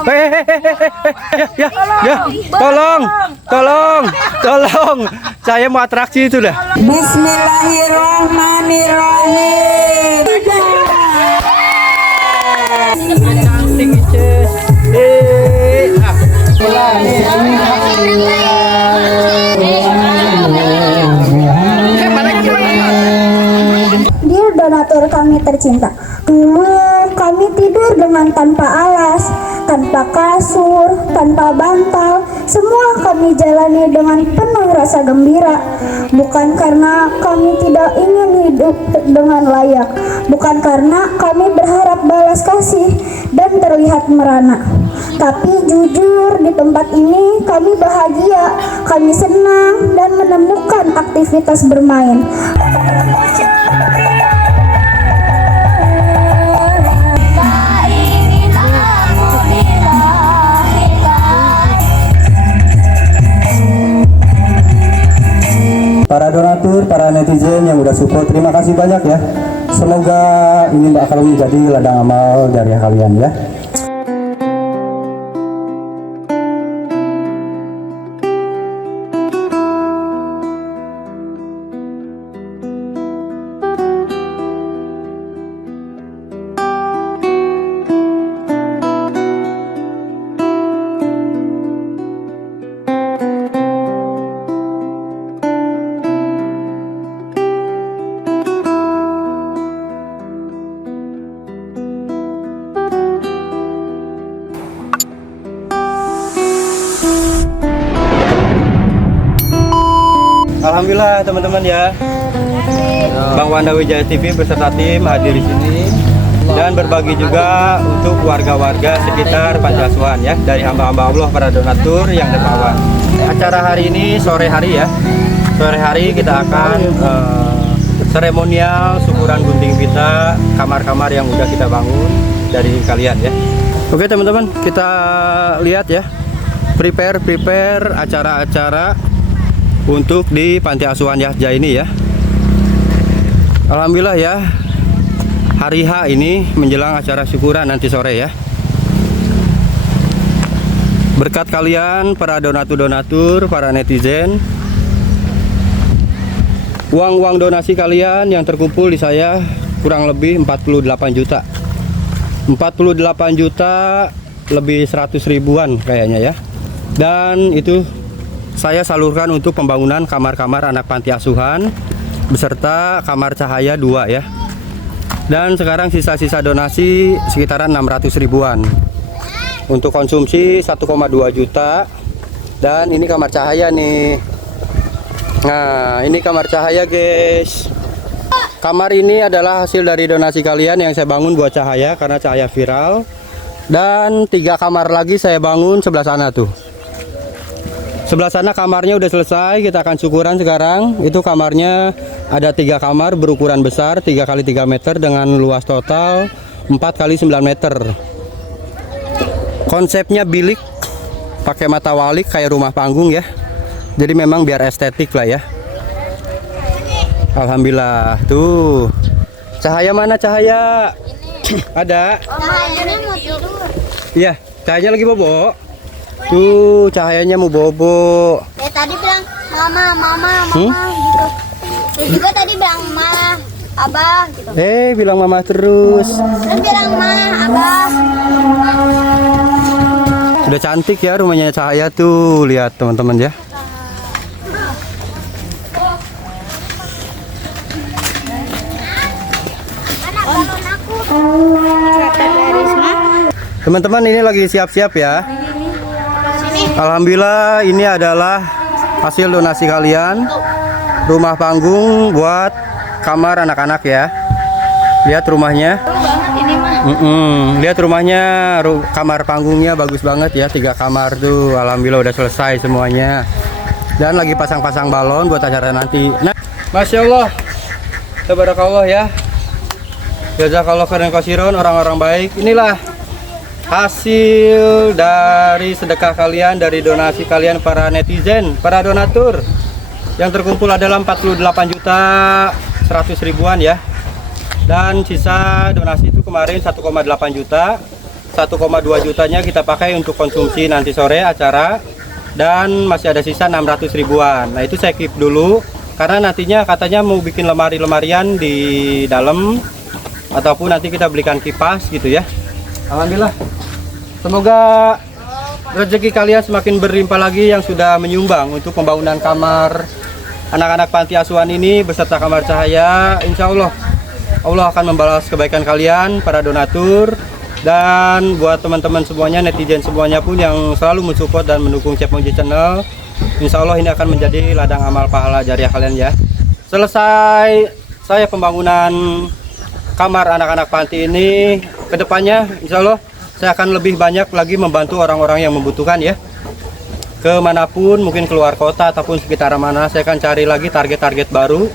Ya, ya, tolong, saya mau atraksi itu dah. Bismillahirrahmanirrahim. Cantik Dear donatur kami tercinta, dulu kami tidur dengan tanpa alas, tanpa kasur, tanpa bantal. Semua kami jalani dengan penuh rasa gembira. Bukan karena kami tidak ingin hidup dengan layak, bukan karena kami berharap balas kasih dan terlihat merana. Tapi jujur di tempat ini kami bahagia, kami senang dan menemukan aktivitas bermain. Para donatur, para netizen yang udah support, terima kasih banyak ya. Semoga ini bakal menjadi ladang amal dari kalian ya. Alhamdulillah teman-teman ya. Bang Wanda Wijaya TV beserta tim hadir di sini dan berbagi juga untuk warga-warga sekitar Panti Asuhan ya, dari hamba-hamba Allah para donatur yang dermawan. Acara hari ini sore hari ya. Sore hari kita akan seremonial syukuran gunting pita kamar-kamar yang udah kita bangun dari kalian ya. Oke teman-teman, kita lihat ya. Prepare acara-acara untuk di Panti Asuhan Yahja ini ya. Alhamdulillah ya, hari H ini menjelang acara syukuran nanti sore ya. Berkat kalian para donatur, para netizen, uang donasi kalian yang terkumpul di saya kurang lebih 48 juta 48 juta lebih 100 ribuan kayaknya ya. Dan itu saya salurkan untuk pembangunan kamar-kamar anak panti asuhan beserta kamar cahaya 2 ya. Dan sekarang sisa-sisa donasi sekitaran 600 ribuan untuk konsumsi 1,2 juta. Dan ini kamar cahaya nih. Nah, ini kamar cahaya guys. Kamar ini adalah hasil dari donasi kalian yang saya bangun buat cahaya karena cahaya viral. Dan 3 kamar lagi saya bangun sebelah sana tuh. Sebelah sana kamarnya udah selesai, kita akan syukuran sekarang. Itu kamarnya ada 3 kamar berukuran besar, 3 kali 3 meter dengan luas total 4 kali 9 meter. Konsepnya bilik, pakai mata walik kayak rumah panggung ya. Jadi memang biar estetik lah ya. Alhamdulillah tuh. Cahaya mana cahaya? Ada? Cahayanya mau tidur. Iya, cahayanya lagi bobo. Tuh cahayanya mau bobo. Tadi bilang mama gitu. Juga tadi bilang mama, abah gitu. Bilang mama terus. Terus bilang mama, abah. Udah cantik ya rumahnya cahaya tuh, lihat teman-teman ya. Teman-teman ini lagi siap-siap ya. Alhamdulillah ini adalah hasil donasi kalian. Rumah panggung buat kamar anak-anak ya. Lihat rumahnya. Lihat rumahnya, kamar panggungnya bagus banget ya. 3 kamar tuh, alhamdulillah udah selesai semuanya. Dan lagi pasang-pasang balon buat acara nanti. Nah, Masya Allah, tabarakallah ya. Jazakallah khairan katsiran, orang-orang baik. Inilah hasil dari sedekah kalian, dari donasi kalian para netizen, para donatur. Yang terkumpul adalah 48 juta 100 ribuan ya. Dan sisa donasi itu kemarin 1,8 juta. 1,2 jutanya kita pakai untuk konsumsi nanti sore acara, dan masih ada sisa 600 ribuan. Nah itu saya keep dulu karena nantinya katanya mau bikin lemari-lemarian di dalam, ataupun nanti kita belikan kipas gitu ya. Alhamdulillah, semoga rezeki kalian semakin berlimpah lagi yang sudah menyumbang untuk pembangunan kamar anak-anak panti asuhan ini beserta kamar cahaya. Insya Allah Allah akan membalas kebaikan kalian para donatur. Dan buat teman-teman semuanya, netizen semuanya pun yang selalu mensupport dan mendukung Chef Moji Channel, insya Allah ini akan menjadi ladang amal pahala jariah kalian ya. Selesai saya pembangunan kamar anak-anak panti ini, kedepannya insya Allah saya akan lebih banyak lagi membantu orang-orang yang membutuhkan ya. Kemanapun, mungkin keluar kota ataupun sekitar mana, saya akan cari lagi target-target baru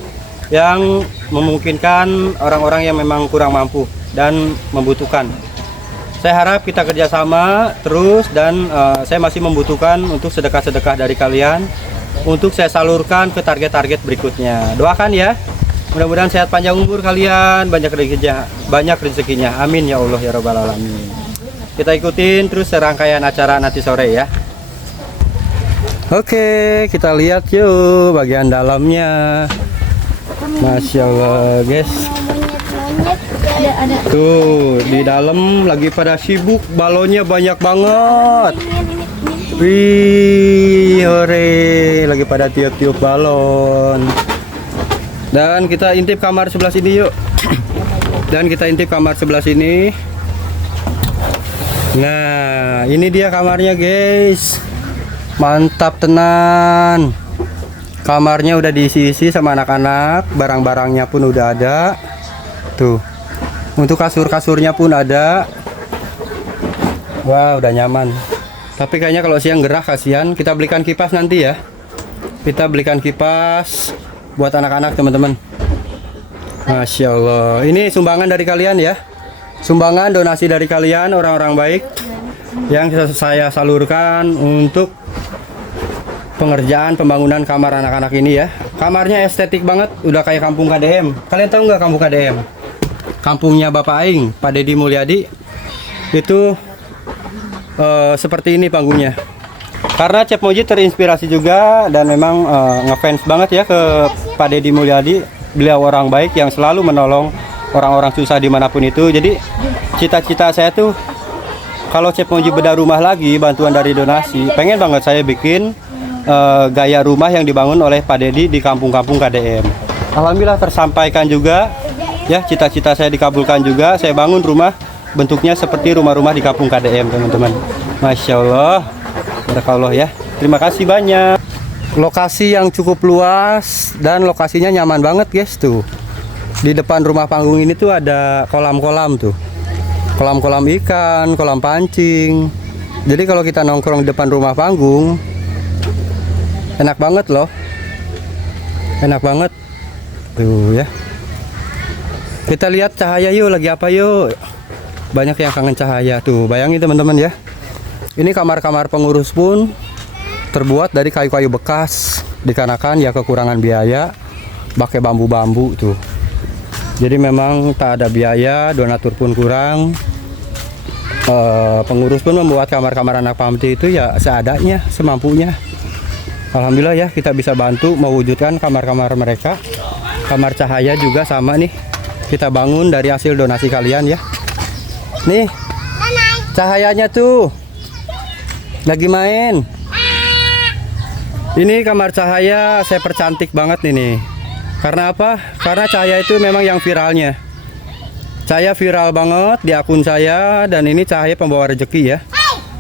yang memungkinkan orang-orang yang memang kurang mampu dan membutuhkan. Saya harap kita kerjasama terus, dan saya masih membutuhkan untuk sedekah-sedekah dari kalian untuk saya salurkan ke target-target berikutnya. Doakan ya, mudah-mudahan sehat panjang umur kalian, banyak rezekinya. Amin ya Allah ya Rabbal Alamin. Kita ikutin terus serangkaian acara nanti sore ya. Oke, kita lihat yuk bagian dalamnya. Masya Allah guys. Tuh di dalam lagi pada sibuk, balonnya banyak banget. Wih, hore, lagi pada tiup-tiup balon. Dan kita intip kamar sebelah sini yuk. Dan kita intip kamar sebelah sini. Nah, ini dia kamarnya guys. Mantap tenan. Kamarnya udah diisi-isi sama anak-anak, barang-barangnya pun udah ada. Tuh. Untuk kasur-kasurnya pun ada. Wah, udah nyaman. Tapi kayaknya kalau siang gerah kasihan. Kita belikan kipas nanti ya. Kita belikan kipas buat anak-anak teman-teman. Masya Allah. Ini sumbangan dari kalian ya. Sumbangan donasi dari kalian orang-orang baik yang saya salurkan untuk pengerjaan pembangunan kamar anak-anak ini ya. Kamarnya estetik banget, udah kayak kampung KDM. Kalian tahu nggak kampung KDM? Kampungnya Bapak Aing, Pak Deddy Mulyadi. Itu seperti ini panggungnya. Karena Chef Moji terinspirasi juga dan memang ngefans banget ya ke Pak Deddy Mulyadi. Beliau orang baik yang selalu menolong orang-orang susah dimanapun itu. Jadi cita-cita saya tuh kalau Chef Moji bedah rumah lagi, bantuan dari donasi, pengen banget saya bikin gaya rumah yang dibangun oleh Pak Deddy di kampung-kampung KDM. Alhamdulillah tersampaikan juga ya, cita-cita saya dikabulkan juga. Saya bangun rumah bentuknya seperti rumah-rumah di kampung KDM teman-teman. Masya Allah, barakallah ya. Terima kasih banyak. Lokasi yang cukup luas dan lokasinya nyaman banget guys. Tuh di depan rumah panggung ini tuh ada kolam-kolam tuh, kolam-kolam ikan, kolam pancing. Jadi kalau kita nongkrong di depan rumah panggung enak banget loh, enak banget tuh ya. Kita lihat cahaya yuk, lagi apa yuk. Banyak yang kangen cahaya tuh, bayangin teman-teman ya. Ini kamar-kamar pengurus pun terbuat dari kayu-kayu bekas, dikarenakan ya kekurangan biaya, pakai bambu-bambu tuh. Jadi memang tak ada biaya, donatur pun kurang. Pengurus pun membuat kamar-kamar anak panti itu ya seadanya, semampunya. Alhamdulillah ya, kita bisa bantu mewujudkan kamar-kamar mereka. Kamar cahaya juga sama nih, kita bangun dari hasil donasi kalian ya. Nih cahayanya tuh lagi main. Ini kamar cahaya saya percantik banget nih. Karena apa? Karena cahaya itu memang yang viralnya. Cahaya viral banget di akun saya, dan ini cahaya pembawa rezeki ya.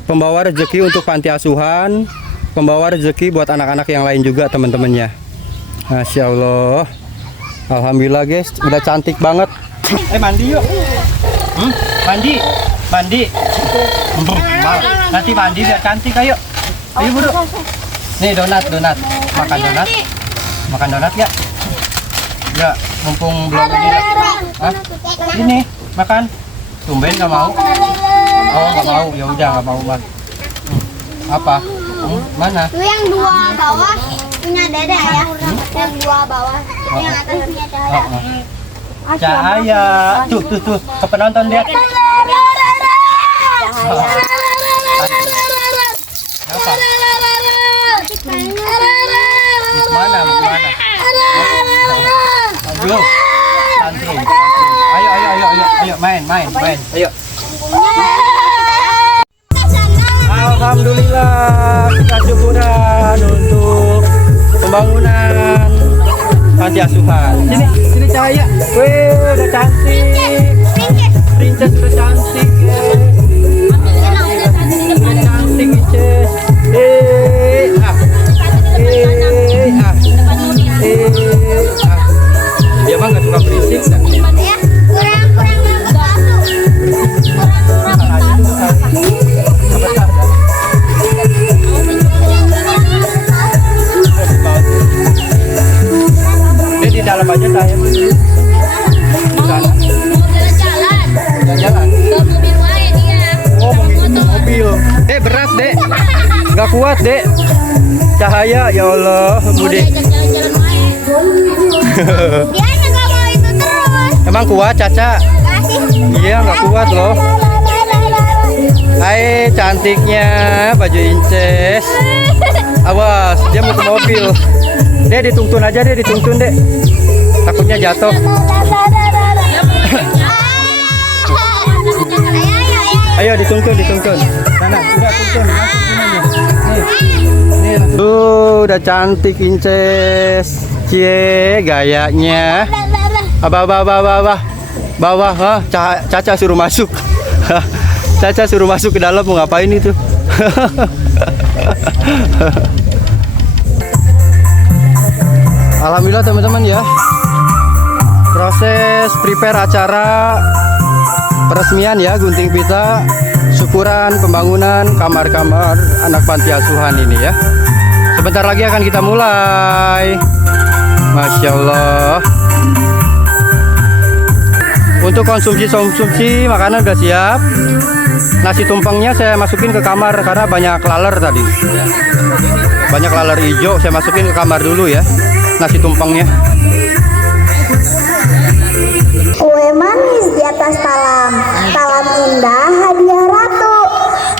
Pembawa rezeki untuk panti asuhan, pembawa rezeki buat anak-anak yang lain juga teman-temannya. Masya Allah. Alhamdulillah guys, udah cantik banget. Mandi yuk. Mandi. Nanti mandi biar cantik, ayo. Ayo buru. Nih donat. Makan donat ya. Ya, mumpung belum ini. Hah? Ini makan. Tumben nggak mau? Oh nggak mau, ya udah nggak mau man. Apa? Mana? Itu yang dua bawah punya dada ya. Yang dua bawah, yang atas punya cahaya. Cahaya. Tuh. Ke penonton lihat. Mana? Ayo. Tantrum. Ayo, main. Ayo. Alhamdulillah, kita syukuran untuk pembangunan panti asuhan. Sini Cahaya. Wih, udah cantik. Princess udah cantik. Udah cantik, Princess. Dia mah nggak suka berisik dah. Ya, kurang Dia di dalam aja saya. Di sana. Jalan. Oh, mobil. Berat, Dek. Nggak kuat, Dek. Cahaya, ya Allah, Budi. Dia nggak mau itu terus. Emang kuat, Caca? Iya, nggak kuat loh. Hai, cantiknya baju Inces. Awas, dia mau ke mobil. Dia dituntun aja, Dek. Takutnya jatuh. Ayo dituntun. Sana, udah tuntun. Nih. Udah cantik Inces. Cie, gayanya. Bawah, ha? Caca suruh masuk. Caca suruh masuk ke dalam, mau ngapain itu? Alhamdulillah teman-teman ya. Proses prepare acara peresmian ya, gunting pita, syukuran pembangunan kamar-kamar anak panti asuhan ini ya. Sebentar lagi akan kita mulai. Masya Allah. Untuk konsumsi makanan udah siap. Nasi tumpengnya saya masukin ke kamar karena banyak laler tadi. Banyak laler hijau, saya masukin ke kamar dulu ya. Nasi tumpengnya. Kue manis di atas talam, talam indah hadiah ratu.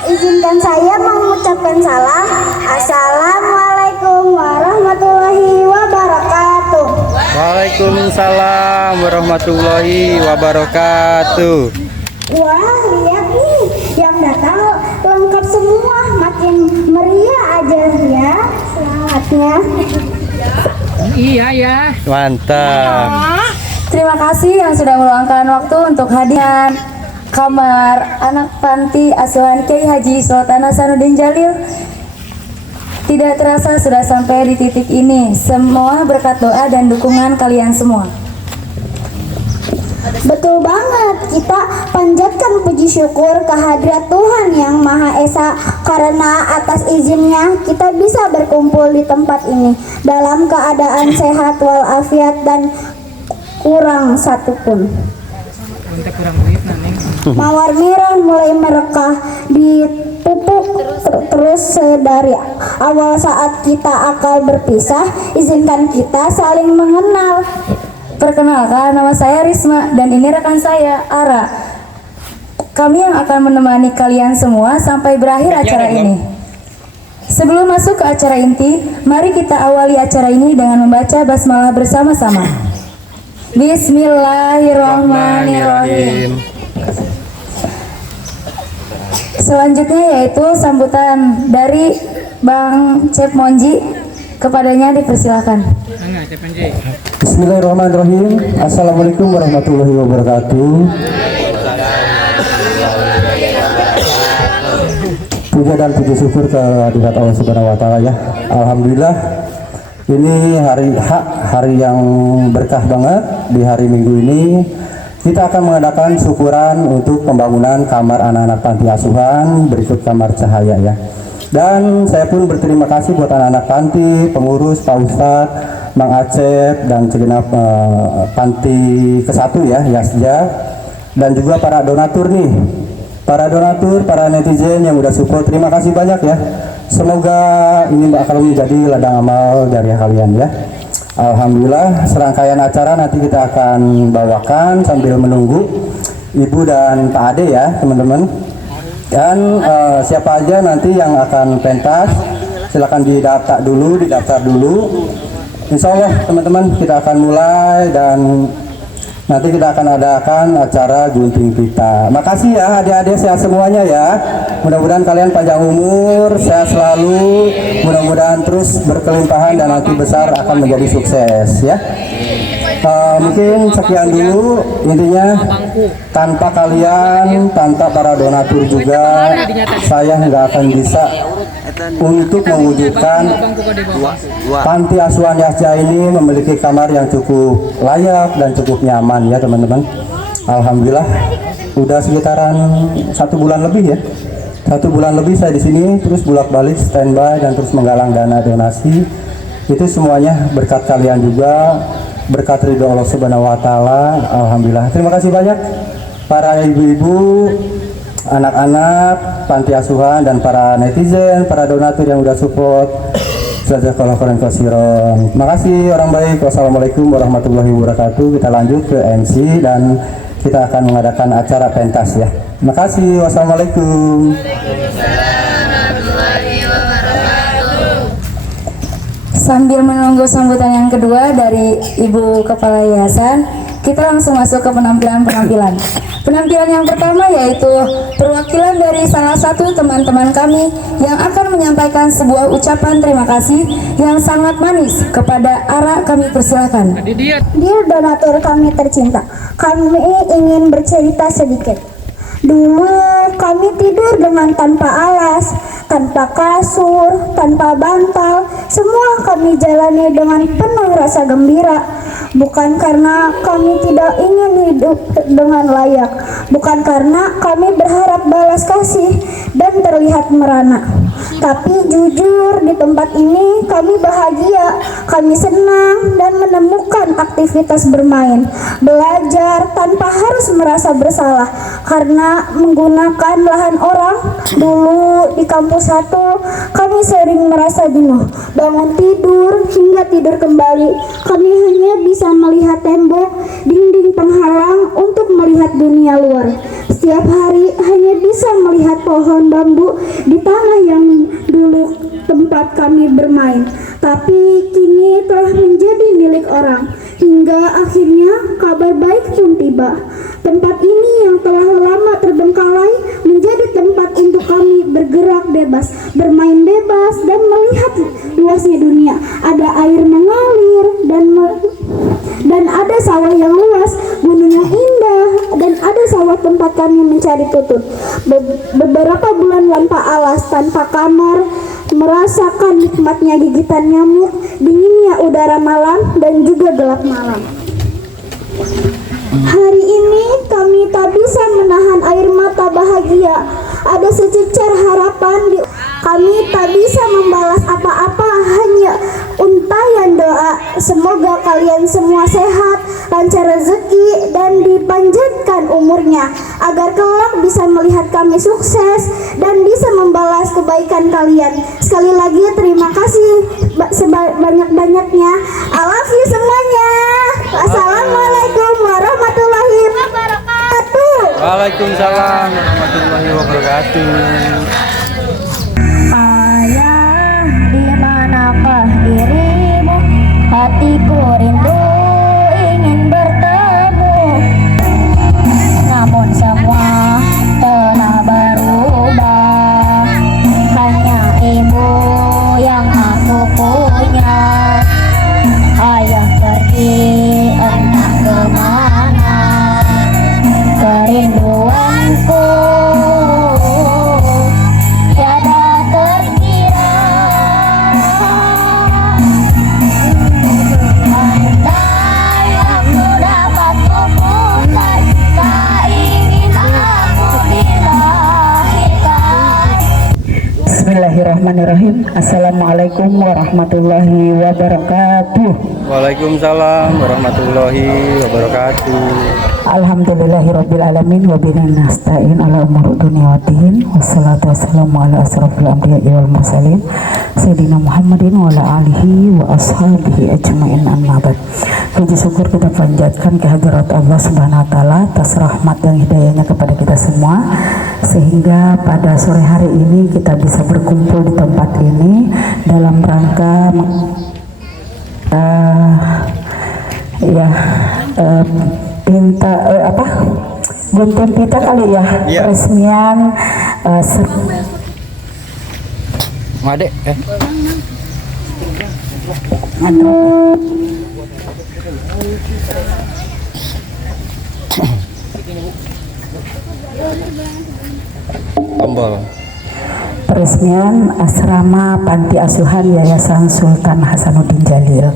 Izinkan saya mengucapkan salam. Assalamualaikum warahmatullahi wabarakatuh. Waalaikumsalam warahmatullahi wabarakatuh. Wah, lihat nih, yang datang lengkap semua, makin meriah aja ya. Selamatnya. Iya ya. Mantap. Terima kasih yang sudah meluangkan waktu untuk hadiah kamar anak panti asuhan Kiai Haji Sultan Hasanuddin Jalil. Tidak terasa sudah sampai di titik ini. Semua berkat doa dan dukungan kalian semua. Betul banget, kita panjatkan puji syukur kehadirat Tuhan Yang Maha Esa karena atas izinnya kita bisa berkumpul di tempat ini dalam keadaan sehat walafiat dan kurang satupun. Mawar merah mulai merekah dipupuk terus dari awal saat kita akan berpisah. Izinkan kita saling mengenal. Perkenalkan, nama saya Risma dan ini rekan saya, Ara. Kami yang akan menemani kalian semua sampai berakhir acara ini. Sebelum masuk ke acara inti, mari kita awali acara ini dengan membaca basmalah bersama-sama. Bismillahirrahmanirrahim. Selanjutnya yaitu sambutan dari Bang Cep Monji. Kepadanya dipersilakan. Bismillahirrahmanirrahim. Assalamualaikum warahmatullahi wabarakatuh. Puja dan puji syukur kehadirat Allah Subhanahu wa taala ya. Alhamdulillah. Ini hari yang berkah banget. Di hari Minggu ini kita akan mengadakan syukuran untuk pembangunan kamar anak-anak panti asuhan berikut kamar Cahaya ya. Dan saya pun berterima kasih buat anak-anak panti, pengurus, Pak Ustadz, Mang Acep, dan segenap panti ke-1 ya, Yasja, dan juga para donatur nih, para netizen yang udah support, terima kasih banyak ya. Semoga ini bakal menjadi ladang amal dari kalian ya. Alhamdulillah, serangkaian acara nanti kita akan bawakan sambil menunggu Ibu dan Pak Ade ya teman-teman. Dan siapa aja nanti yang akan pentas, silakan didaftar dulu. Insya Allah teman-teman kita akan mulai dan nanti kita akan adakan acara gunting pita. Makasih ya adik-adik sehat semuanya ya. Mudah-mudahan kalian panjang umur, sehat selalu. Mudah-mudahan terus berkelimpahan dan nanti besar akan menjadi sukses ya. Mungkin sekian dulu, intinya tanpa kalian, tanpa para donatur juga, saya nggak akan bisa untuk mewujudkan Panti Asuhan Yahja ini memiliki kamar yang cukup layak dan cukup nyaman ya teman-teman. Alhamdulillah udah sekitaran 1 bulan lebih ya. 1 bulan lebih saya di sini terus bolak-balik standby dan terus menggalang dana donasi. Itu semuanya berkat kalian juga, berkat ridho Allah Subhanahu wa taala. Alhamdulillah. Terima kasih banyak para ibu-ibu, anak-anak panti asuhan dan para netizen, para donatur yang udah support. Jazakallahu khairan katsiran. Makasih orang baik. Wassalamualaikum warahmatullahi wabarakatuh. Kita lanjut ke MC dan kita akan mengadakan acara pentas ya. Makasih. Wassalamualaikum. Sambil menunggu sambutan yang kedua dari Ibu Kepala Yayasan, kita langsung masuk ke penampilan. Penampilan yang pertama yaitu perwakilan dari salah satu teman-teman kami yang akan menyampaikan sebuah ucapan terima kasih yang sangat manis kepada Ara. Kami persilakan. Dear donatur kami tercinta, kami ingin bercerita sedikit. Dulu kami tidur dengan tanpa alas, tanpa kasur, tanpa bantal. Semua kami jalani dengan penuh rasa gembira. Bukan karena kami tidak ingin hidup dengan layak, bukan karena kami berharap balas kasih dan terlihat merana. Tapi jujur di tempat ini kami bahagia, kami senang dan menemukan aktivitas bermain, belajar tanpa harus merasa bersalah karena menggunakan lahan orang. Dulu di kampus 1 kami sering merasa jenuh, bangun tidur hingga tidur kembali. Kami hanya bisa melihat tembok, dinding penghalang untuk melihat dunia luar. Setiap hari hanya bisa melihat pohon bambu di tanah yang dulu tempat kami bermain, tapi kini telah menjadi milik orang. Hingga akhirnya kabar baik pun tiba. Tempat ini yang telah lama terbengkalai menjadi tempat untuk kami bergerak bebas, bermain bebas dan melihat luasnya dunia. Ada air mengalir dan ada sawah yang luas, gunung yang indah, dan ada sawah tempat kami mencari tutut. Beberapa bulan tanpa alas, tanpa kamar, merasakan nikmatnya gigitan nyamuk, dinginnya udara malam, dan juga gelap malam. Hari ini kami tak bisa menahan air mata bahagia. Ada secerca harapan kami tak bisa membalas apa-apa, hanya untayan doa. Semoga kalian semua sehat, lancar rezeki, dan dipanjatkan umurnya, agar kelak bisa melihat kami sukses dan bisa membalas kebaikan kalian. Sekali lagi terima kasih sebanyak-banyaknya. I love you semuanya. Assalamualaikum warahmatullahi wabarakatuh. Waalaikumsalam warahmatullahi wabarakatuh. Ayah, di manakah dirimu? Hatiku rindu ingin bertemu. Namun semua telah berubah. Hanya ibu yang aku punya. Ayah pergi entah kemana. Kerinduanku tiada terkira. Andai aku dapat memutar keinginan aku dilahirkan. Bismillahirrahmanirrahim. Assalamualaikum warahmatullahi wabarakatuh. Waalaikumsalam warahmatullahi wabarakatuh. Alhamdulillahirabbil alamin wa bihi nasta'in ala umuri dunya waddin wassalatu wassalamu ala asrofil anbiya'i wal mursalin sayyidina Muhammadin wa ala alihi wa ashabihi ajmain amma ba'd. Puji syukur kita panjatkan kehadirat Allah Subhanahu wa taala atas rahmat dan hidayahnya kepada kita semua sehingga pada sore hari ini kita bisa berkumpul di tempat ini dalam rangka bunten kita kali ya, peresmian Adek, tombol. Peresmian asrama panti asuhan Yayasan Sultan Hasanuddin Jalil.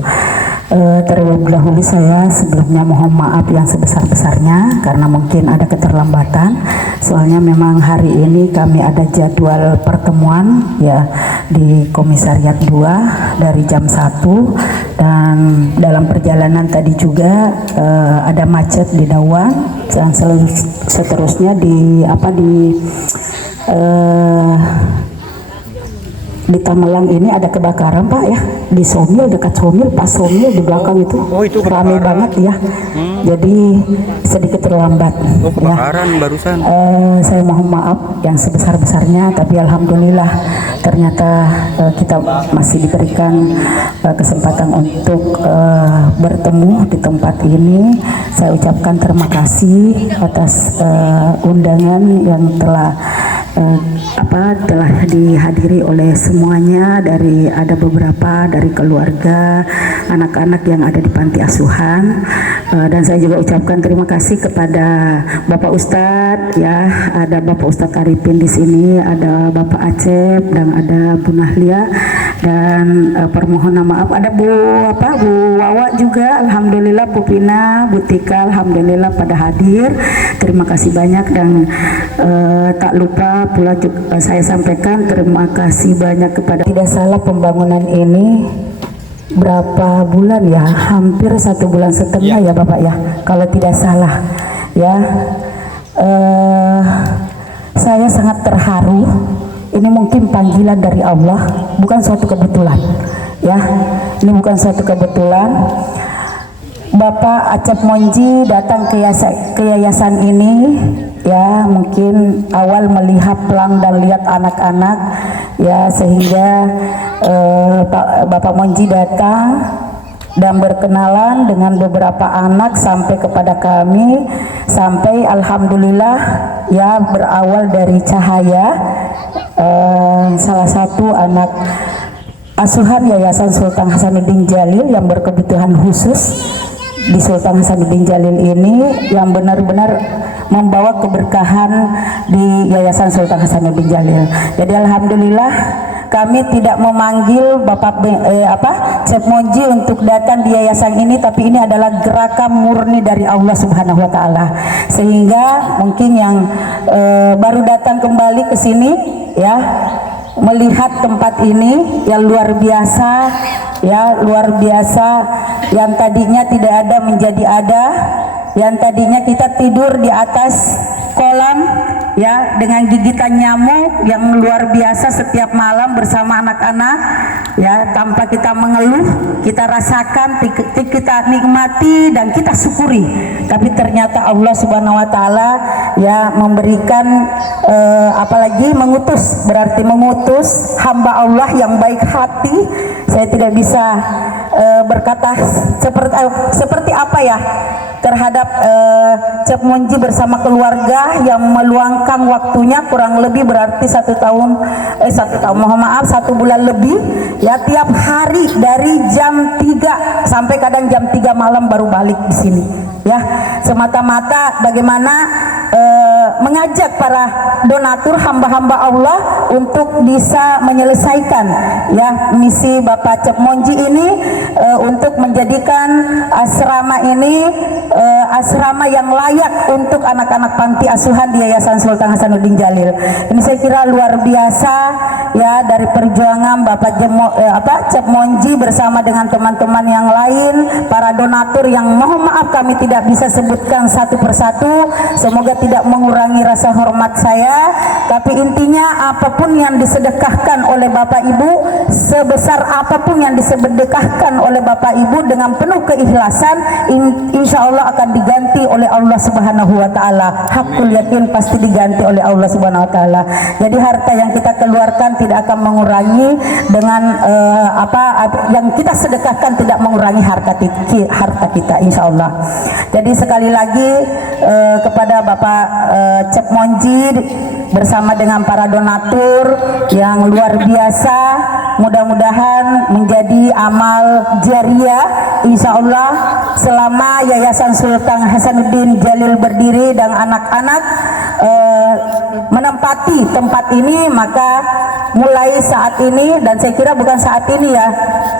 Terlebih dahulu saya sebelumnya mohon maaf yang sebesar-besarnya karena mungkin ada keterlambatan. Soalnya memang hari ini kami ada jadwal pertemuan ya di Komisariat 2 dari jam 1 dan dalam perjalanan tadi juga ada macet di Dawan dan seterusnya di Tamelang ini ada kebakaran Pak ya, di Somil, dekat Somil, pas Somil di belakang itu, ramai banget ya. Jadi sedikit terlambat Kebakaran barusan. Saya mohon maaf yang sebesar-besarnya, tapi alhamdulillah ternyata kita masih diberikan kesempatan untuk bertemu di tempat ini. Saya ucapkan terima kasih atas undangan yang telah dihadiri oleh semuanya, ada beberapa dari keluarga anak-anak yang ada di panti asuhan, dan saya juga ucapkan terima kasih kepada Bapak Ustadz ya, ada Bapak Ustadz Arifin di sini, ada Bapak Acep dan ada Bu Nahlia, dan permohonan maaf ada Bu Wawa juga, alhamdulillah, Bu Pina, Bu Tika, alhamdulillah pada hadir. Terima kasih banyak dan tak lupa pula juga saya sampaikan terima kasih banyak kepada, tidak salah pembangunan ini berapa bulan ya, hampir 1,5 bulan ya Bapak ya, kalau tidak salah ya. Saya sangat terharu, ini mungkin panggilan dari Allah, bukan suatu kebetulan ya, ini bukan suatu kebetulan. Bapak Acep Monji datang ke yayasan ini ya, mungkin awal melihat pelang dan lihat anak-anak ya, sehingga Bapak Monji datang dan berkenalan dengan beberapa anak sampai kepada kami, sampai alhamdulillah ya berawal dari Cahaya, salah satu anak asuhan Yayasan Sultan Hasanuddin Jalil yang berkebutuhan khusus di Sultan Hasanuddin Jalil ini, yang benar-benar membawa keberkahan di Yayasan Sultan Hasanuddin Jalil. Jadi alhamdulillah kami tidak memanggil Bapak Cep Monji untuk datang di yayasan ini, tapi ini adalah gerakan murni dari Allah Subhanahu wa taala. Sehingga mungkin yang baru datang kembali ke sini ya, melihat tempat ini yang luar biasa ya, luar biasa, yang tadinya tidak ada menjadi ada, yang tadinya kita tidur di atas kolam ya dengan gigitan nyamuk yang luar biasa setiap malam bersama anak-anak ya, tanpa kita mengeluh, kita rasakan, kita nikmati dan kita syukuri. Tapi ternyata Allah Subhanahu wa taala ya memberikan apalagi mengutus, berarti mengutus hamba Allah yang baik hati. Saya tidak bisa berkata seperti apa ya terhadap Cep Monji bersama keluarga yang meluangkan waktunya kurang lebih berarti 1 bulan lebih ya, tiap hari dari jam 3 sampai kadang jam 3 malam baru balik di sini ya, semata-mata bagaimana mengajak para donatur hamba-hamba Allah untuk bisa menyelesaikan ya misi Bapak Cep Monji ini, untuk menjadikan asrama ini asrama yang layak untuk anak-anak panti asuhan di Yayasan Sultan Hasanuddin Jalil. Ini saya kira luar biasa ya, dari dari perjuangan Bapak Cep Monji bersama dengan teman-teman yang lain, para donatur yang mohon maaf kami tidak bisa sebutkan satu persatu, semoga tidak mengurangi rasa hormat saya. Tapi intinya apapun yang disedekahkan oleh Bapak Ibu, sebesar apapun yang disedekahkan oleh Bapak Ibu dengan penuh keikhlasan, insya Allah akan diganti oleh Allah Subhanahu wa Ta'ala. Hakul yakin pasti diganti oleh Allah Subhanahu wa Ta'ala. Jadi harta yang kita keluarkan tidak akan mengurangi dengan yang kita sedekahkan, tidak mengurangi harta kita, insya Allah. Jadi sekali lagi kepada Bapak Cep Monji bersama dengan para donatur yang luar biasa, mudah-mudahan menjadi amal jariah insya Allah selama Yayasan Sultan Hasanuddin Jalil berdiri dan anak-anak menempati tempat ini. Maka mulai saat ini, dan saya kira bukan saat ini ya,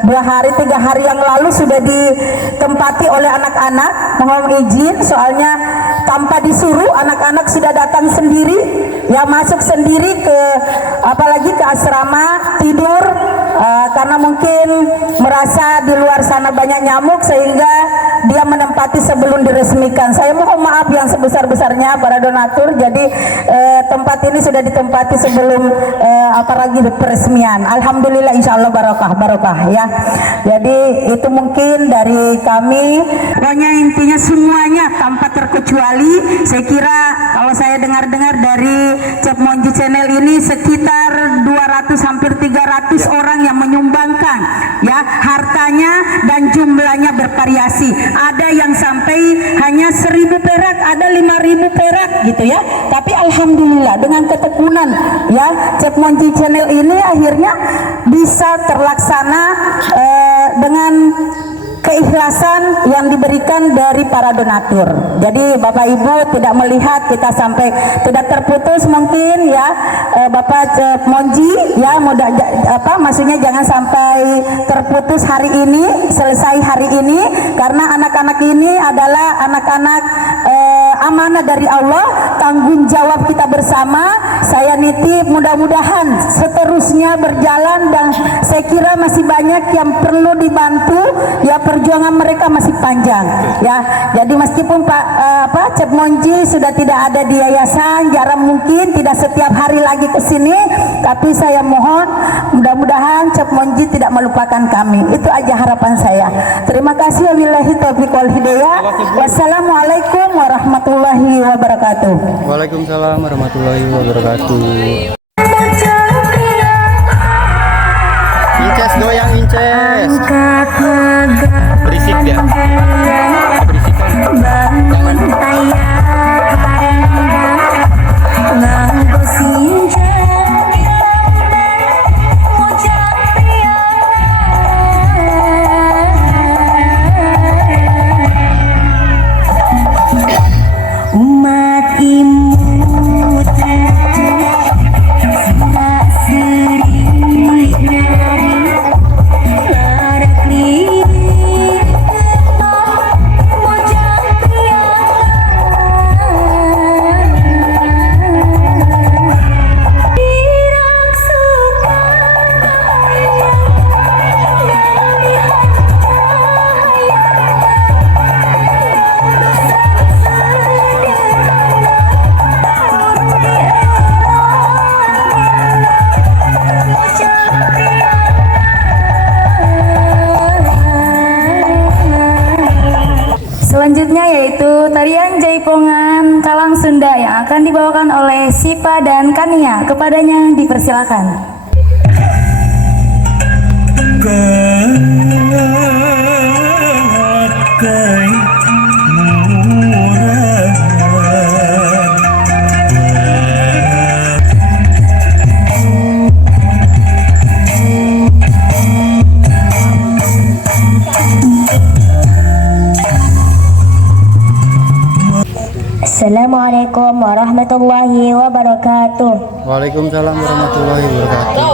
2-3 hari yang lalu sudah ditempati oleh anak-anak. Mohon izin, soalnya tanpa disuruh anak-anak sudah datang sendiri, ya masuk sendiri ke, apalagi ke asrama tidur, karena mungkin merasa di luar sana banyak nyamuk sehingga dia menempati sebelum diresmikan. Saya mohon maaf yang sebesar-besarnya para donatur. Jadi tempat ini sudah ditempati sebelum apalagi peresmian. Alhamdulillah, insya Allah barokah ya. Jadi itu mungkin dari kami. Pokoknya intinya semuanya tanpa terkecuali, saya kira kalau saya dengar-dengar dari Cep Monji Channel ini sekitar 200 hampir 300 orang yang menyumbangkan ya hartanya, dan jumlahnya bervariasi. Ada yang sampai hanya 1.000 perak, ada 5.000 perak gitu ya. Tapi alhamdulillah dengan ketekunan ya Cep Monji Channel ini akhirnya bisa terlaksana dengan keikhlasan yang diberikan dari para donatur. Jadi Bapak Ibu tidak melihat kita sampai tidak terputus mungkin ya, Bapak Cep Monji ya, maksudnya jangan sampai terputus hari ini, selesai hari ini, karena anak-anak ini adalah anak-anak amanah dari Allah, tanggung jawab kita bersama. Saya nitip mudah-mudahan seterusnya berjalan, dan saya kira masih banyak yang perlu dibantu ya, perjuangan mereka masih panjang ya. Jadi meskipun Pak Cep Monji sudah tidak ada di yayasan, jarang mungkin tidak setiap hari lagi ke sini, tapi saya mohon mudah-mudahan Cep Monji tidak melupakan kami. Itu aja harapan saya. Terima kasih. Wabillahi taufiq wal hidayah. Wassalamualaikum warahmatullahi wabarakatuh. Waalaikumsalam warahmatullahi wabarakatuh. Inces goyang, Inces. Berisik dia. Berisikan. Jangan. Umat imut tak seri larak lirik mojang pirang suka selanjutnya yaitu tarian Jaipongan Kalang Sunda yang akan dibawakan oleh Sipa dan Kania. Kepadanya dipersilakan. Assalamualaikum warahmatullahi wabarakatuh. Waalaikumsalam warahmatullahi wabarakatuh.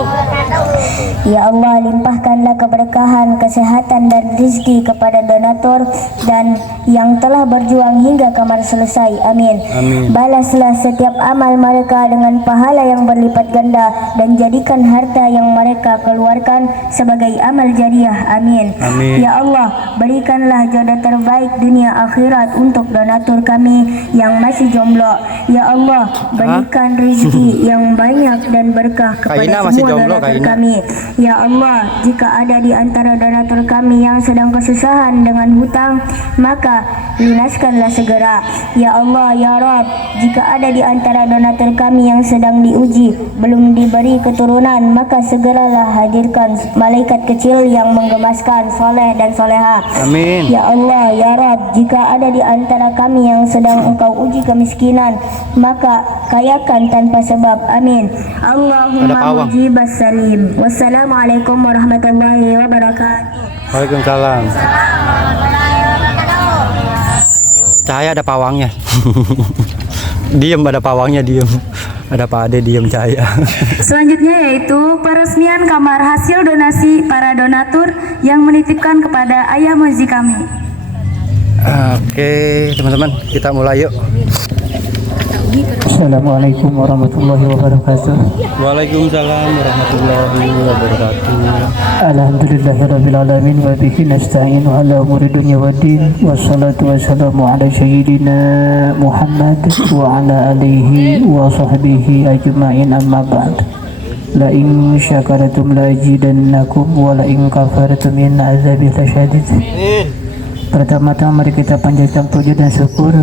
Ya Allah, limpahkan Berikanlah keberkahan, kesehatan, dan rezeki kepada donatur dan yang telah berjuang hingga kamar selesai. Amin. Amin. Balaslah setiap amal mereka dengan pahala yang berlipat ganda dan jadikan harta yang mereka keluarkan sebagai amal jariah. Amin. Amin. Ya Allah, berikanlah jodoh terbaik dunia akhirat untuk donatur kami yang masih jomblo. Ya Allah, berikan rezeki yang banyak dan berkah kepada Kaina masih semua jomblo, donatur Kaina. kami. Ya Allah, jika ada di antara donatur kami yang sedang kesusahan dengan hutang, maka lunaskanlah segera. Ya Allah, ya Rabb, jika ada di antara donatur kami yang sedang diuji, belum diberi keturunan, maka segeralah hadirkan malaikat kecil yang menggemaskan, soleh dan soleha. Amin. Ya Allah, ya Rabb, jika ada di antara kami yang sedang Engkau uji kemiskinan, maka kayakan tanpa sebab. Amin. Ada Allahumma pawang. mujibas salim. Wassalamualaikum warahmatullahi wabarakatuh. Waalaikumsalam. Cahaya ada pawangnya. Diem, ada pawangnya, diem. Ada Pak Ade, diem Cahaya. Selanjutnya yaitu peresmian kamar hasil donasi para donatur yang menitipkan kepada ayah muzi kami. Oke, teman-teman, kita mulai yuk. Assalamualaikum warahmatullahi wabarakatuh. Waalaikumsalam warahmatullahi wabarakatuh. Alhamdulillahirabbil alamin wa bihi nasta'inu ala umuri dunya waddin wassalatu wassalamu ala sayyidina Muhammad wa ala alihi wa sahbihi ajma'in amma ba'd. La in syakartum la azidannakum wa la in kafartum inna azabi lasyadid. Pertama-tama mari kita panjatkan puji dan syukur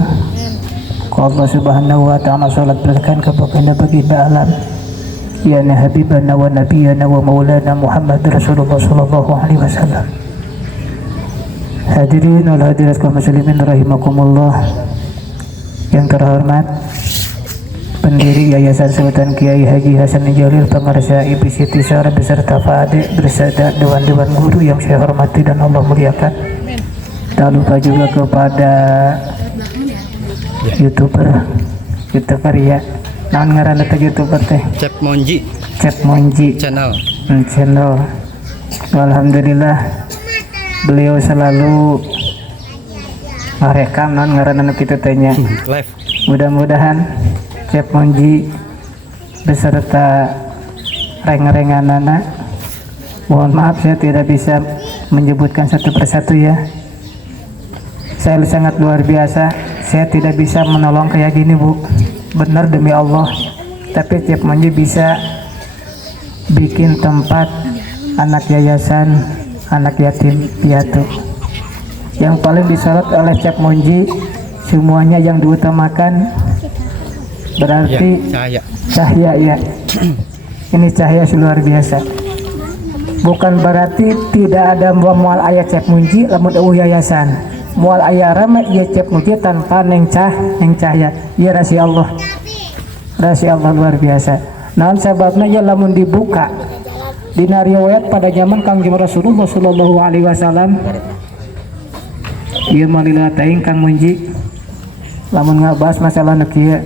ke Allah Subhanahu wa ta'ala, salat berkah kepada baginda alam ya habibana wa nabiyana wa maulana Muhammad Rasulullah sallallahu alaihi wasallam. Hadirin wal hadirat kaum muslimin rahimakumullah. Yang terhormat pendiri Yayasan Sultan Kiai Haji Hasan Jalil Pengarsa Ibu Siti Sarah beserta Pak Ade beserta dewan-dewan guru yang saya hormati dan Allah muliakan. Tak lupa juga kepada YouTuber ya. Naon ngaranna teh YouTuber teh? Cep Monji Cep Monji channel. channel. Alhamdulillah beliau selalu merekam naon ngaranna kitu teh nya. Live. Mudah-mudahan Cep Monji beserta reng-renganana, mohon maaf saya tidak bisa menyebutkan satu persatu ya. Saya sangat luar biasa. Saya tidak bisa menolong kayak gini Bu, benar demi Allah. Tapi Cep Monji bisa bikin tempat anak yayasan, anak yatim piatu. Yang paling disorot oleh Cep Monji, semuanya yang diutamakan berarti Cahaya. cahaya ya. Ini cahaya luar biasa. Bukan berarti tidak ada mual ayat Cep Monji lamun yayasan. Mual ayah rame ia Cep Monji tanpa neng cahaya. Ya rahasia Allah luar biasa. Nah sebabnya ya lamun dibuka dina riwayat pada zaman Kangjeng Rasulullah sallallahu alaihi wasallam. Ieu malila taing Kang Monji lamun ngabahas masalah nu kieu.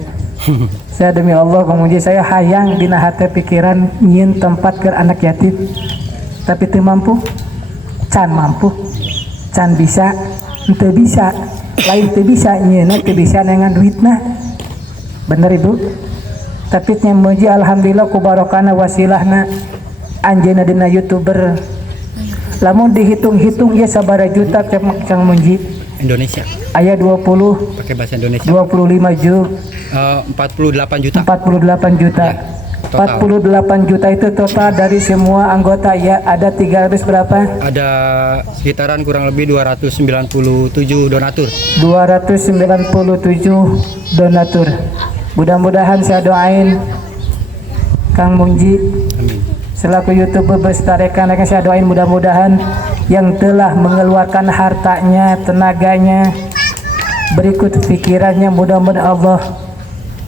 Saya demi Allah Kang Monji, saya hayang dina hate pikiran nyieun tempat ke anak yatim. Tapi teu mampu. Can bisa. Teu bisa, lain teu bisa nyeuna teu bisa nengan duitna. Bener Ibu? Tapi nya muji alhamdulillah ku barokahna wasilahna anjeunna dina YouTuber. Lamun dihitung-hitung ya sabaraha juta Kang Monji? Indonesia. Aya 20 Pakai bahasa Indonesia. 25 juta. 48 juta. 48 juta. Total. 48 juta itu total dari semua anggota ya. Ada 300 berapa? Ada sekitaran kurang lebih 297 donatur. 297 donatur. Mudah-mudahan saya doain Kang Monji Amin. selaku YouTuber beserta rekan-rekan, saya doain mudah-mudahan yang telah mengeluarkan hartanya, tenaganya, berikut pikirannya, mudah-mudahan Allah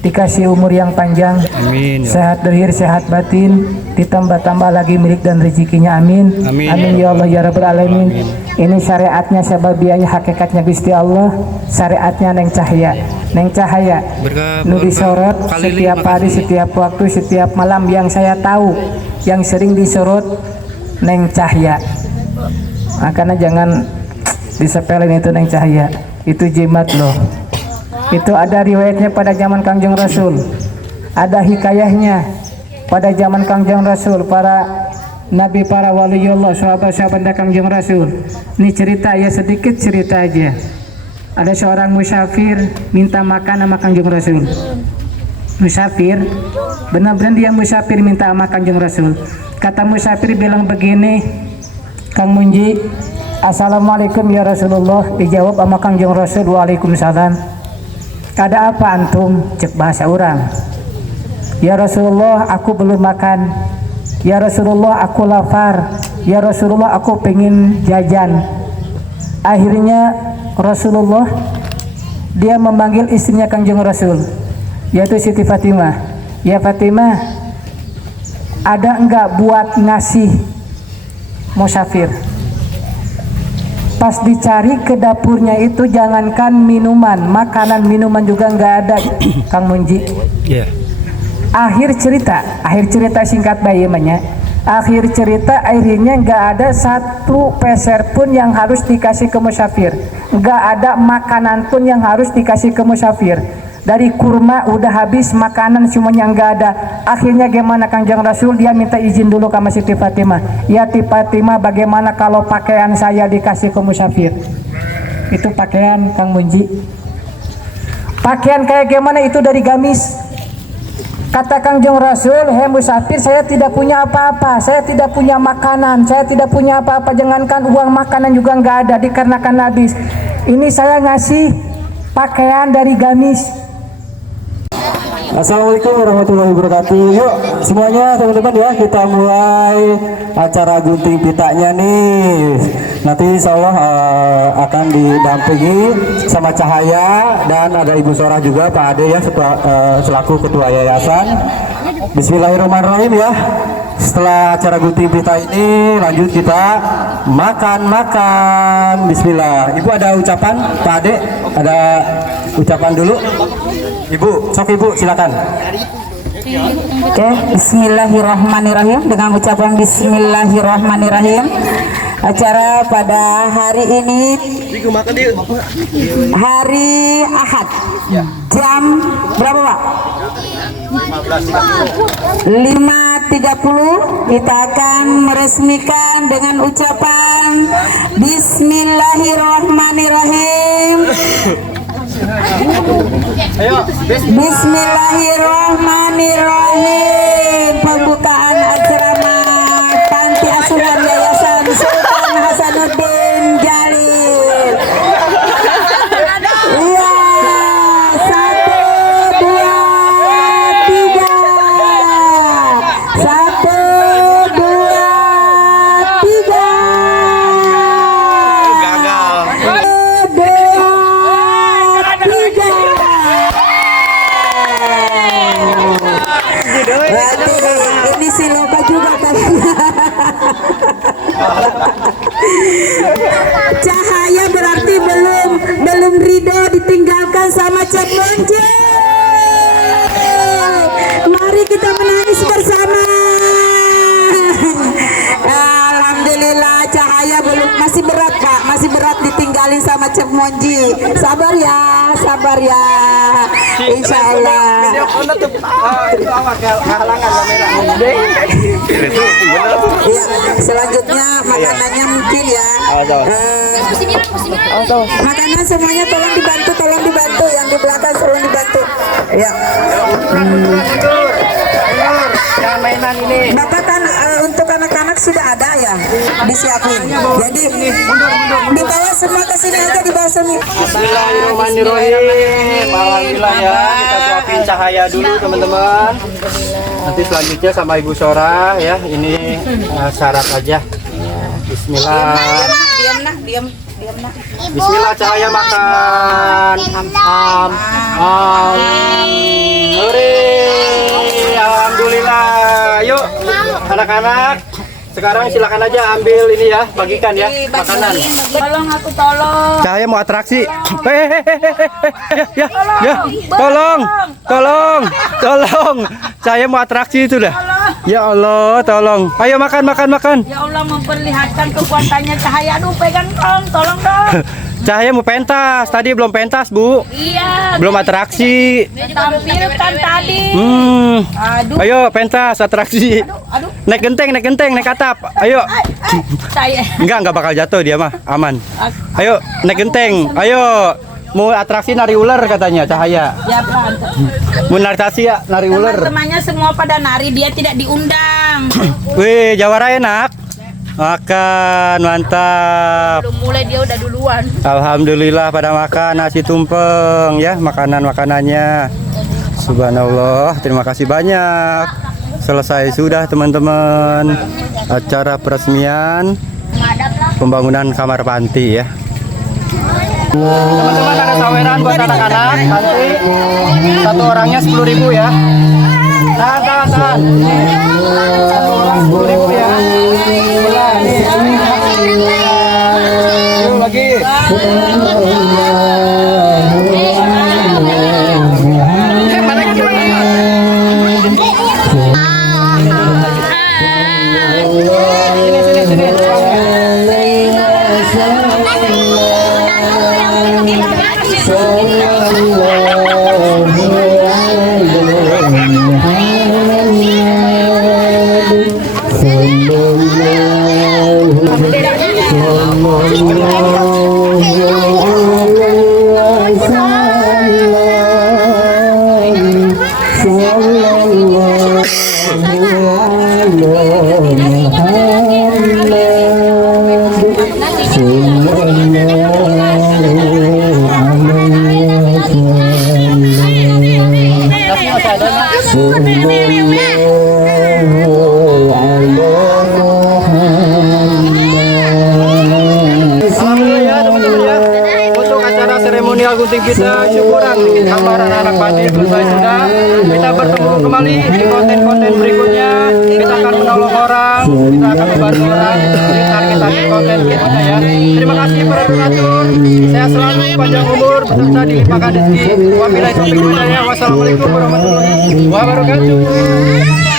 dikasih umur yang panjang, Amin. sehat zahir, sehat batin, ditambah-tambah lagi milik dan rezekinya. Amin. Amin. Amin ya Allah ya Rabbal alamin. Ini syariatnya sababianya, hakikatnya Gusti Allah. Syariatnya neng cahaya. Nu disorot setiap hari, setiap waktu, setiap malam yang saya tahu, yang sering disorot Neng Cahya. Makanya jangan disepelin itu Neng Cahya. Itu jimat loh. Itu ada riwayatnya pada zaman Kangjeng Rasul. Ada hikayahnya pada zaman Kangjeng Rasul, para nabi, para waliullah, sahabat-sahabat Kangjeng Rasul. Ini cerita ya, sedikit cerita aja. Ada seorang musafir minta makan sama Kangjeng Rasul. Musafir, benar-benar dia musafir minta sama Kangjeng Rasul. Kata musafir bilang begini, Kang Munji, Assalamualaikum ya Rasulullah. Dijawab sama Kangjeng Rasul, Waalaikumsalam. Ada apa antum? Cek bahasa orang. Ya Rasulullah, aku belum makan. Ya Rasulullah, aku lapar. Ya Rasulullah, aku pengen jajan. Akhirnya Rasulullah dia memanggil istrinya Kangjeng Rasul, yaitu Siti Fatimah. Ya Fatimah, ada enggak buat ngasih musafir? Pas dicari ke dapurnya itu, jangankan minuman, makanan minuman juga enggak ada, Kang Munji. Akhir cerita singkat bayamanya. Akhir cerita akhirnya nggak ada satu peser pun yang harus dikasih ke musafir, nggak ada makanan pun yang harus dikasih ke musafir. Dari kurma udah habis, makanan semuanya nggak ada. Akhirnya gimana Kangjeng Rasul? Dia minta izin dulu sama Siti Fatimah. Ya Siti Fatimah, bagaimana kalau pakaian saya dikasih ke musafir? Itu pakaian Kang Munji. Pakaian kayak gimana? Itu dari gamis. Kata Kangjeng Rasul, hei musafir, saya tidak punya apa-apa, saya tidak punya makanan, saya tidak punya apa-apa, jangankan uang makanan juga nggak ada, dikarenakan habis. Ini saya ngasih pakaian dari gamis. Assalamualaikum warahmatullahi wabarakatuh. Yuk semuanya teman-teman ya, kita mulai acara gunting pitanya nih. Nanti insya Allah akan didampingi sama Cahaya, dan ada Ibu Sorah juga, Pak Ade ya selaku ketua yayasan. Bismillahirrahmanirrahim ya. Setelah acara gunting pita ini lanjut kita makan-makan. Bismillah. Ibu ada ucapan? Pak Ade ada ucapan dulu. Ibu, sok Ibu silakan. Oke, bismillahirrahmanirrahim. Dengan ucapan bismillahirrahmanirrahim, acara pada hari ini hari Ahad jam berapa Pak? 5.30 kita akan meresmikan dengan ucapan bismillahirrahmanirrahim. Bismillahirrahmanirrahim. Pembukaan acara Panti Asuhan Yayasan Sultan Hasanuddin Jalil. Iya, 1, 2, 3. 1, 2, 3. Gagal. 1, 2, 3. Berarti ini si lupa juga katanya. Cahaya berarti belum ridho ditinggalkan sama Cep Munji. Mari kita menangis bersama. Alhamdulillah, Cahaya masih berat Pak, masih berat ditinggalin sama Cep Munji. Sabar ya, sabar ya. Insya Allah. Ya, selanjutnya makanannya mungkin ya. Makanan semuanya tolong dibantu, yang di belakang tolong dibantu. Ya. Mainan ini. Bapak kan untuk anak-anak sudah ada ya disiapin. Jadi dibawa semua ke sini aja, dibawa semua. Bismillahirrahmanirrahim. Alhamdulillah ya, kita suapin Cahaya dulu teman-teman. Nanti selanjutnya sama Ibu Sorah ya. Ini syarat aja. Bismillah. Diam nak. Bismillah, Cahaya makan. Alhamdulillah. Yuk anak-anak, sekarang silakan aja ambil ini ya, bagikan ya makanan. Tolong aku tolong. Cahaya mau atraksi. Ya, tolong. Cahaya mau atraksi itu dah. Ya Allah, tolong. Ayo makan. Ya Allah memperlihatkan kekuatannya cahaya. Aduh pegang dong, tolong dong. Cahaya mau pentas. Tadi belum pentas, Bu. Iya. Belum atraksi. Ditampilkan tadi. Aduh. Ayo pentas atraksi. Aduh. Naik genteng, naik atap. Ayo. Saya. Enggak bakal jatuh dia mah, aman. Ayo, naik genteng. Ayo. Mau atraksi nari ular katanya Cahaya. Ya Pak. Mau atraksi ya nari ular. Teman-temannya semua pada nari, dia tidak diundang. Wih, Jawara enak. Makan, mantap. Belum mulai dia udah duluan. Alhamdulillah pada makan nasi tumpeng ya, makanannya. Subhanallah, terima kasih banyak. Selesai sudah teman-teman acara peresmian pembangunan kamar panti ya. Teman-teman ada saweran buat anak-anak nanti satu orangnya 10.000 ya. Tahan. Satu orang 10.000 ya. Yuk lagi. Seremonial gunting kita syukuran kamar anak-anak panti selesai sudah. Kita bertemu kembali di konten-konten berikutnya. Kita akan menolong orang, kita akan membantu orang di target konten berikutnya ya. Terima kasih para donatur. Saya selalu panjang umur beserta dilimpahkan rezeki. Wabillahi taufiq wal hidayah. Wassalamualaikum warahmatullahi wabarakatuh.